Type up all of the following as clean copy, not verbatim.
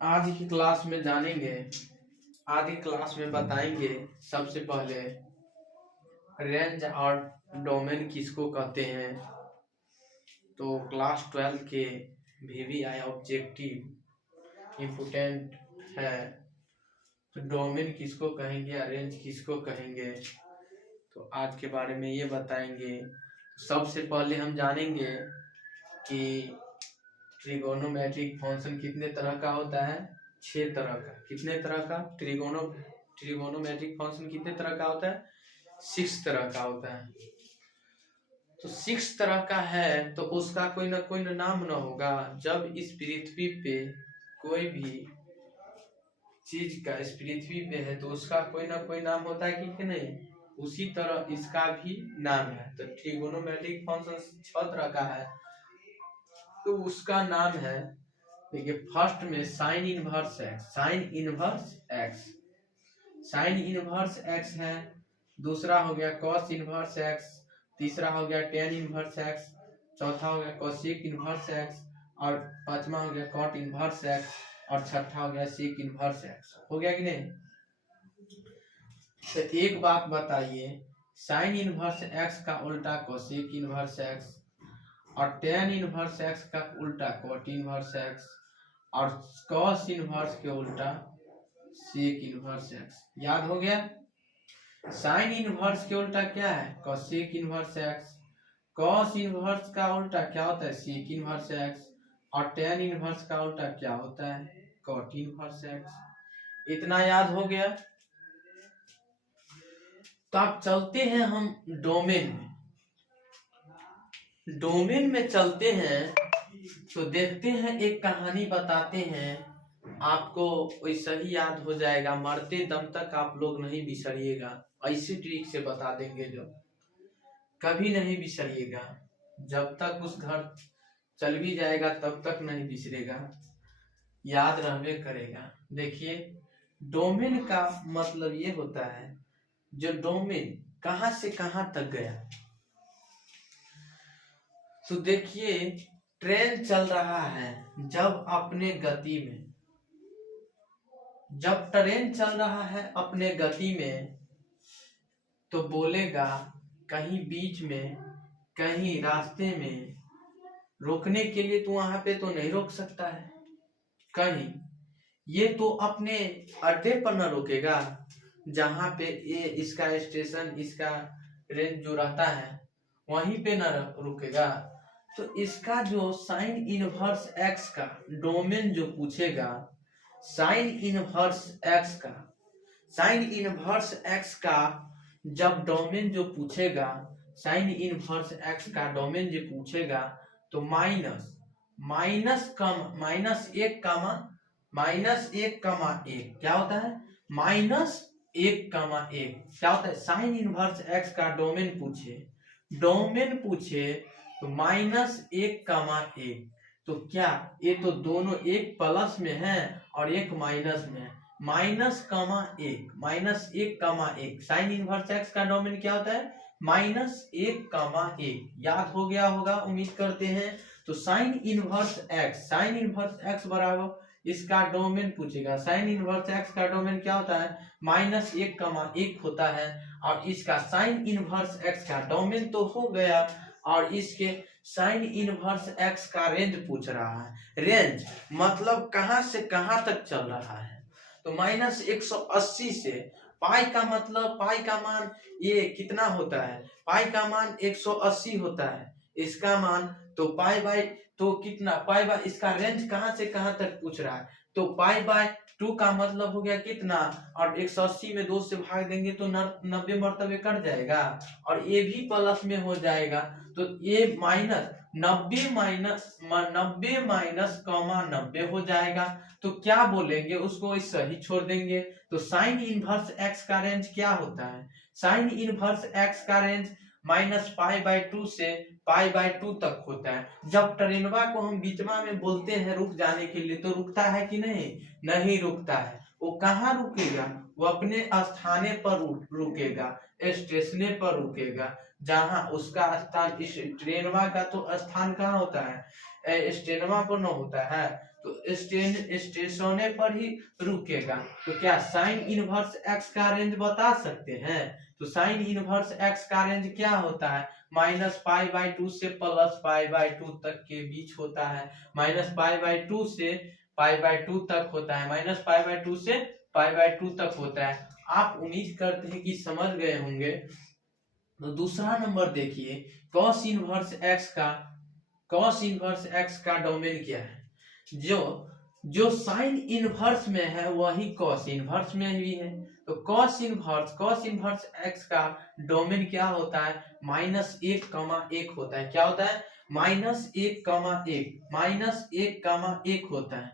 आज की क्लास में जानेंगे, आज की क्लास में बताएंगे सबसे पहले रेंज और डोमेन किसको कहते हैं। तो क्लास 12 के VVI ऑब्जेक्टिव इम्पोर्टेंट है। तो डोमेन किसको कहेंगे, रेंज किसको कहेंगे, तो आज के बारे में ये बताएंगे। सबसे पहले हम जानेंगे कि ट्रिगोनोमेट्रिक फंक्शन कितने तरह का होता है। 6 तरह का। कितने तरह का? ट्रिगोनोमेट्रिक फंक्शन कितने तरह का होता है? 6 तरह का होता है। तो 6 तरह का है तो उसका कोई ना कोई नाम ना होगा। जब इस पृथ्वी पे कोई भी चीज का इस पृथ्वी पे है तो उसका कोई ना कोई नाम होता है कि नहीं। उसी तरह इसका भी नाम है। तो ट्रिगोनोमेट्रिक फंक्शन 6 तरह का है तो उसका नाम है, देखिए फर्स्ट में sine inverse x, sine inverse x है। दूसरा हो गया कॉस इनवर्स एक्स, तीसरा हो गया टेन इनवर्स एक्स, चौथा हो गया कोसेक इनवर्स एक्स, और पांचवा हो गया कॉट इनवर्स एक्स, और छठा हो गया सेक इनवर्स एक्स। हो गया कि नहीं? तो एक बात बताइए, साइन इनवर्स एक्स का उल्टा कोसेक इनवर्स एक्स, और टेन इनवर्स एक्स का उल्टा कॉट इनवर्स एक्स, और कॉस इनवर्स के उल्टा सेक इनवर्स एक्स। याद हो गया? साइन इनवर्स के उल्टा क्या है? Cosec inverse x. Cos inverse का उल्टा क्या होता है? Sec inverse x. और टेन इनवर्स का उल्टा क्या होता है? Cot inverse x. इतना याद हो गया? तो आप चलते हैं हम डोमेन में। डोमेन में चलते हैं तो देखते हैं, एक कहानी बताते हैं, आपको वैसा ही याद हो जाएगा। मरते दम तक आप लोग नहीं बिसरिएगा। ऐसी ट्रिक से बता देंगे जो कभी नहीं बिसरिएगा। जब तक उस घर चल भी जाएगा तब तक नहीं बिसरेगा, याद रहने करेगा। देखिए, डोमेन का मतलब ये होता है, जो डोमेन कहां से कहां तक गया। तो देखिए, ट्रेन चल रहा है जब अपने गति में, जब ट्रेन चल रहा है अपने गति में तो बोलेगा कहीं बीच में, कहीं रास्ते में रोकने के लिए तो वहां पे तो नहीं रोक सकता है। कहीं ये तो अपने अड्डे पर न रोकेगा, जहां पे ये इसका स्टेशन, इसका रेंज जो रहता है वहीं पे न रुकेगा। तो इसका जो साइन इनवर्स एक्स का डोमेन जो पूछेगा, साइन इनवर्स एक्स का, साइन इनवर्स एक्स का जब डोमेन जो पूछेगा, साइन इनवर्स एक्स का डोमेन जो पूछेगा, तो माइनस एक कमा एक क्या होता है? -1,1 क्या होता है? साइन इनवर्स एक्स का डोमेन पूछे तो -1,1, तो क्या ये तो दोनों एक प्लस में है और एक माइनस में है। -1,1 साइन इनवर्स एक्स का डोमेन क्या होता है? -1,1। याद हो गया होगा, उम्मीद करते हैं। तो साइन इनवर्स एक्स बराबर इसका डोमेन पूछेगा। साइन इनवर्स एक्स का डोमेन क्या होता है? -1,1 होता है। और इसका साइन इनवर्स एक्स का डोमेन तो हो गया, और इसके साइन इनवर्स एक्स का रेंज पूछ रहा है। रेंज मतलब कहां से कहां तक चल रहा है। तो -180 से पाई का मतलब, पाई का मान ये कितना होता है? पाई का मान 180 होता है। इसका मान तो पाई बाय तो कितना? पाई बाय इसका रेंज कहां से कहां तक पूछ रहा है। तो पाई बाय 2 का मतलब हो गया कितना? और 180 में 2 से भाग देंगे तो 90 मरतबे कट जाएगा, और ये भी प्लस में हो जाएगा। तो ये -90 माइनस 90 हो जाएगा। तो क्या बोलेंगे? उसको सही छोड़ देंगे। तो साइन इनवर्स एक्स का रेंज क्या होता है? साइन इनवर्स एक्स का रेंज -π/2 से π/2 तक होता है। जब ट्रेनवा को हम बीचवा में बोलते हैं रुक जाने के लिए, तो रुकता है कि नहीं? नहीं रुकता है। वो कहाँ रुकेगा? वो अपने स्थाने पर रुकेगा, स्टेशने पर रुकेगा, जहां उसका स्थान। इस ट्रेनवा का तो स्थान कहाँ होता है? स्टेशनवा पर न होता है। तो स्टेशनों पर ही रुकेगा। तो क्या साइन इनवर्स एक्स का रेंज बता सकते हैं? तो साइन इनवर्स एक्स का रेंज क्या होता है? -π/2 से +π/2 तक के बीच होता है। -π/2 से π/2 तक होता है, -π/2 से π/2 तक होता है। आप उम्मीद करते हैं कि समझ गए होंगे। तो दूसरा नंबर देखिए, कॉस इनवर्स एक्स का डोमेन क्या है? जो साइन इनवर्स में है वही कॉस इनवर्स में भी है। तो कॉस इनवर्स एक्स का डोमेन क्या होता है? -1,1 होता है। क्या होता है? -1,1 होता है।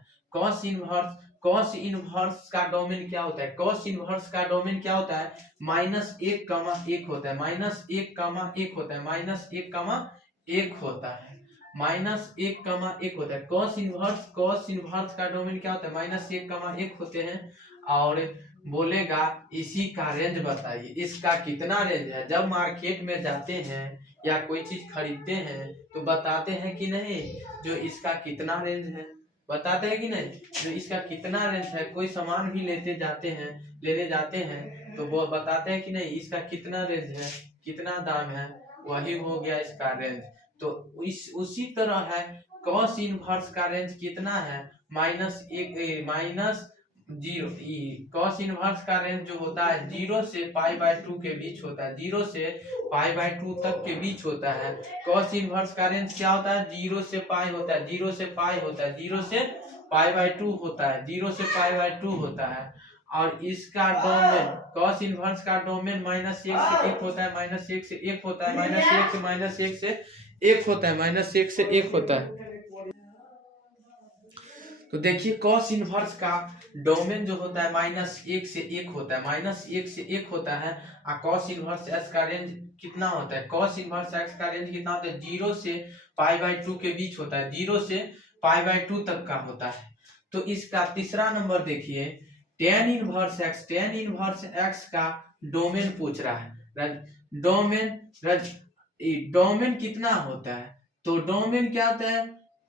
कॉस इनवर्स का डोमेन क्या होता है? कॉस इनवर्स का डोमेन क्या होता है? -1,1 होता है, -1,1 होता है, -1,1 होता है, -1,1 होता है। कॉस इनवर्स का डोमेन क्या होता है? -1,1 होते हैं। और बोलेगा इसी का रेंज बताइए, इसका कितना रेंज है? जब मार्केट में जाते हैं या कोई चीज खरीदते हैं तो बताते हैं कि नहीं जो इसका कितना रेंज है? बताते हैं कि नहीं जो इसका कितना रेंज है? कोई सामान भी लेने जाते हैं तो वो बताते हैं कि नहीं इसका कितना रेंज है, कितना दाम है, वही हो गया इसका रेंज। तो उसी तरह है कॉस इनवर्स का रेंज कितना है? -0। कॉस इनवर्स का रेंज जो होता है 0 से π/2 के बीच होता है, 0 से π/2 तक के बीच होता है। कॉस इनवर्स का रेंज क्या होता है? 0 से पाई होता है, 0 से पाई होता है, 0 से π/2 होता है, 0 से π/2 होता है। और इसका डोमेन कॉस इनवर्स का डोमेन -1 से 1 होता है, -1 से 1 होता है, -1 से -1 से 1 होता है, -1 से 1 होता है। तो देखिए कॉस इनवर्स का डोमेन जो होता है -1 से 1 होता है, -1 से 1 होता है। और कॉस इनवर्स एक्स का रेंज कितना होता है? कॉस इनवर्स एक्स का रेंज कितना होता है? 0 से π/2 के बीच होता है, 0 से π/2 तक का होता है। तो इसका तीसरा नंबर देखिए, tan इनवर्स एक्स का डोमेन पूछ रहा है। डोमेन कितना होता है? तो डोमेन क्या होता है?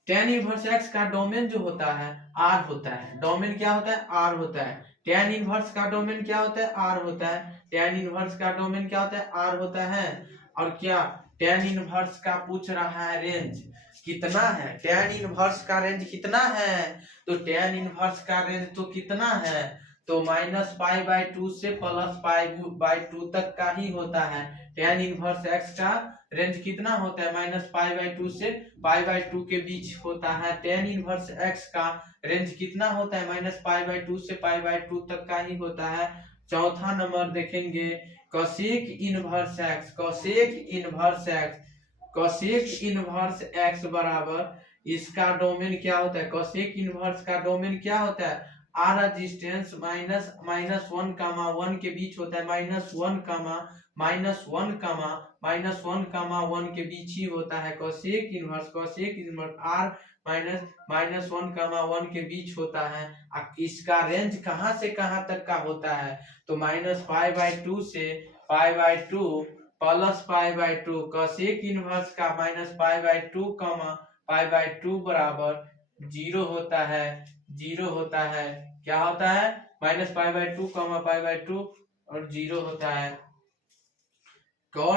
tan इनवर्स एक्स का डोमेन जो होता है r होता है। डोमेन क्या होता है? r होता है। tan इनवर्स का डोमेन क्या होता है? r होता है। tan इनवर्स का डोमेन क्या होता है? r होता है। और क्या tan इनवर्स का पूछ रहा है रेंज कितना है? tan इनवर्स का रेंज कितना है? तो tan इनवर्स का रेंज तो कितना है? तो -π/2 से +π/2 तक का ही होता है। tan इनवर्स एक्स का रेंज कितना होता है? -π/2 से π/2 के बीच होता है। tan इनवर्स एक्स का रेंज कितना होता है? -π/2 से π/2 तक का ही होता है। चौथा नंबर देखेंगे, कोसेक इनवर्स एक्स बराबर इसका डोमेन क्या होता है? कोसेक इनवर्स का डोमेन क्या होता है? r रेजिस्टेंस -1,1 के बीच होता है, -1,1 के बीच ही होता है। कोसेक इनवर्स r -1,1 के बीच होता है। इसका रेंज कहां से कहां तक का होता है? तो -π/2 से π/2 +π/2। कोसेक इनवर्स का -π/2 π/2 बराबर 0 होता है, 0 होता है। क्या होता है? -π/2 π/2 और 0 होता है।